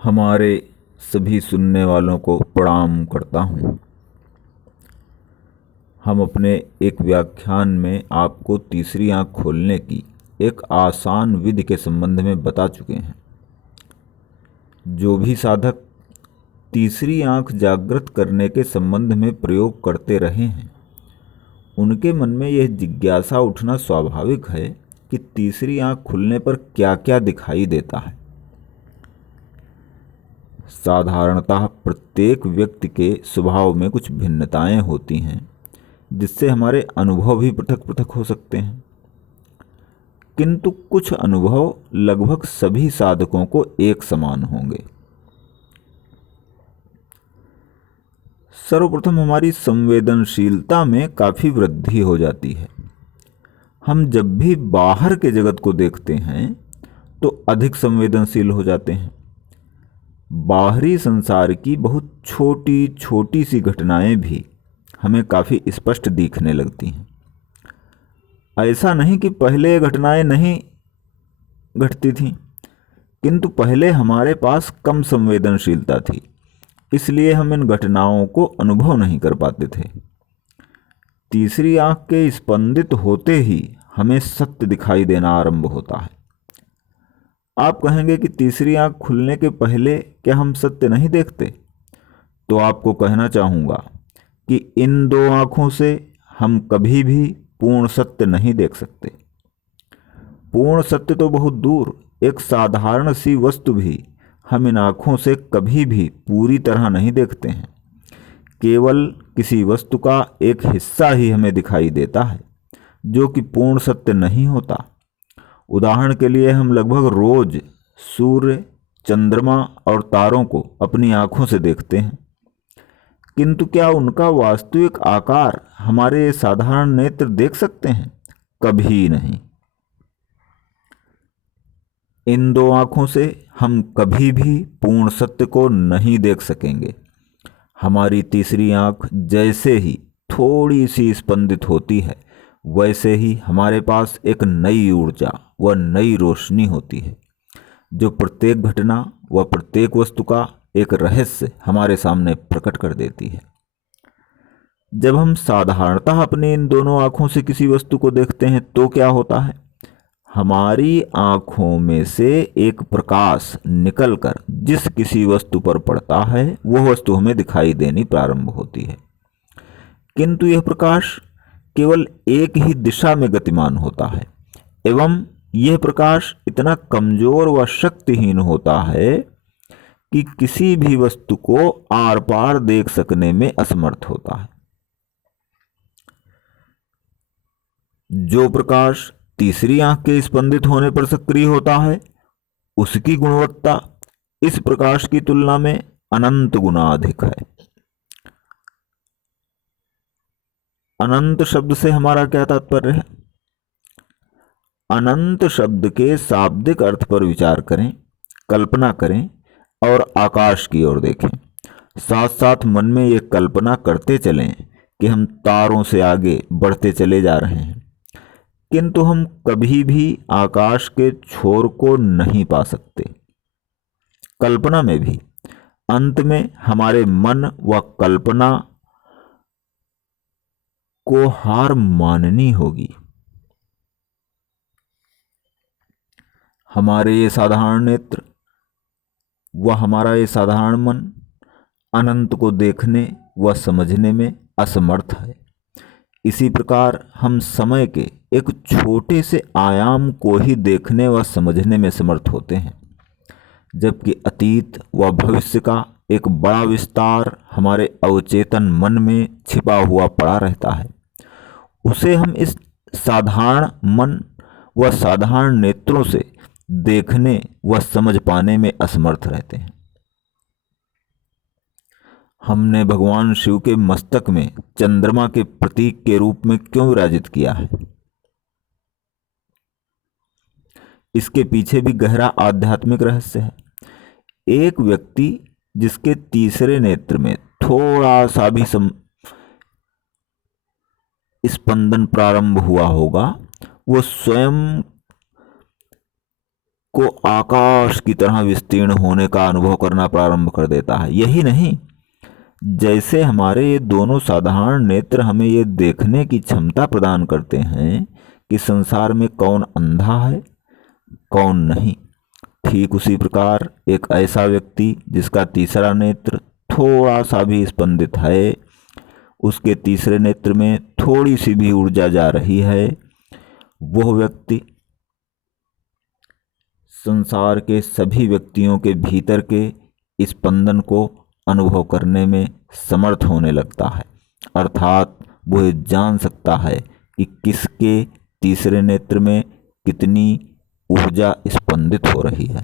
हमारे सभी सुनने वालों को प्रणाम करता हूँ। हम अपने एक व्याख्यान में आपको तीसरी आँख खोलने की एक आसान विधि के संबंध में बता चुके हैं। जो भी साधक तीसरी आँख जागृत करने के संबंध में प्रयोग करते रहे हैं, उनके मन में यह जिज्ञासा उठना स्वाभाविक है कि तीसरी आँख खुलने पर क्या क्या दिखाई देता है। साधारणतः प्रत्येक व्यक्ति के स्वभाव में कुछ भिन्नताएं होती हैं, जिससे हमारे अनुभव भी पृथक पृथक हो सकते हैं। किंतु कुछ अनुभव लगभग सभी साधकों को एक समान होंगे। सर्वप्रथम हमारी संवेदनशीलता में काफ़ी वृद्धि हो जाती है। हम जब भी बाहर के जगत को देखते हैं तो अधिक संवेदनशील हो जाते हैं। बाहरी संसार की बहुत छोटी छोटी सी घटनाएं भी हमें काफ़ी स्पष्ट दिखने लगती हैं। ऐसा नहीं कि पहले घटनाएं नहीं घटती थीं, किंतु पहले हमारे पास कम संवेदनशीलता थी, इसलिए हम इन घटनाओं को अनुभव नहीं कर पाते थे। तीसरी आँख के स्पंदित होते ही हमें सत्य दिखाई देना आरंभ होता है। आप कहेंगे कि तीसरी आँख खुलने के पहले क्या हम सत्य नहीं देखते? तो आपको कहना चाहूँगा कि इन दो आँखों से हम कभी भी पूर्ण सत्य नहीं देख सकते। पूर्ण सत्य तो बहुत दूर, एक साधारण सी वस्तु भी हम इन आँखों से कभी भी पूरी तरह नहीं देखते हैं। केवल किसी वस्तु का एक हिस्सा ही हमें दिखाई देता है, जो कि पूर्ण सत्य नहीं होता। उदाहरण के लिए हम लगभग रोज सूर्य, चंद्रमा और तारों को अपनी आँखों से देखते हैं, किंतु क्या उनका वास्तविक आकार हमारे साधारण नेत्र देख सकते हैं? कभी नहीं। इन दो आँखों से हम कभी भी पूर्ण सत्य को नहीं देख सकेंगे। हमारी तीसरी आँख जैसे ही थोड़ी सी स्पंदित होती है, वैसे ही हमारे पास एक नई ऊर्जा व नई रोशनी होती है, जो प्रत्येक घटना व प्रत्येक वस्तु का एक रहस्य हमारे सामने प्रकट कर देती है। जब हम साधारणतः अपनी इन दोनों आँखों से किसी वस्तु को देखते हैं तो क्या होता है? हमारी आँखों में से एक प्रकाश निकलकर जिस किसी वस्तु पर पड़ता है, वह वस्तु हमें दिखाई देनी प्रारंभ होती है। किंतु यह प्रकाश केवल एक ही दिशा में गतिमान होता है एवं यह प्रकाश इतना कमजोर व शक्तिहीन होता है कि किसी भी वस्तु को आर पार देख सकने में असमर्थ होता है। जो प्रकाश तीसरी आँख के स्पंदित होने पर सक्रिय होता है, उसकी गुणवत्ता इस प्रकाश की तुलना में अनंत गुना अधिक है। अनंत शब्द से हमारा क्या तात्पर्य है? अनंत शब्द के शाब्दिक अर्थ पर विचार करें, कल्पना करें और आकाश की ओर देखें। साथ साथ मन में ये कल्पना करते चलें कि हम तारों से आगे बढ़ते चले जा रहे हैं, किंतु हम कभी भी आकाश के छोर को नहीं पा सकते। कल्पना में भी अंत में हमारे मन व कल्पना को हार माननी होगी। हमारे ये साधारण नेत्र व हमारा ये साधारण मन अनंत को देखने व समझने में असमर्थ है। इसी प्रकार हम समय के एक छोटे से आयाम को ही देखने व समझने में समर्थ होते हैं, जबकि अतीत व भविष्य का एक बड़ा विस्तार हमारे अवचेतन मन में छिपा हुआ पड़ा रहता है। उसे हम इस साधारण मन व साधारण नेत्रों से देखने व समझ पाने में असमर्थ रहते हैं। हमने भगवान शिव के मस्तक में चंद्रमा के प्रतीक के रूप में क्यों विराजित किया है? इसके पीछे भी गहरा आध्यात्मिक रहस्य है। एक व्यक्ति जिसके तीसरे नेत्र में थोड़ा सा भी स्पंदन प्रारंभ हुआ होगा, वो स्वयं को आकाश की तरह विस्तीर्ण होने का अनुभव करना प्रारंभ कर देता है। यही नहीं, जैसे हमारे ये दोनों साधारण नेत्र हमें ये देखने की क्षमता प्रदान करते हैं कि संसार में कौन अंधा है कौन नहीं, ठीक उसी प्रकार एक ऐसा व्यक्ति जिसका तीसरा नेत्र थोड़ा सा भी स्पंदित है, उसके तीसरे नेत्र में थोड़ी सी भी ऊर्जा जा रही है, वह व्यक्ति संसार के सभी व्यक्तियों के भीतर के स्पंदन को अनुभव करने में समर्थ होने लगता है। अर्थात वह जान सकता है कि किसके तीसरे नेत्र में कितनी ऊर्जा स्पंदित हो रही है।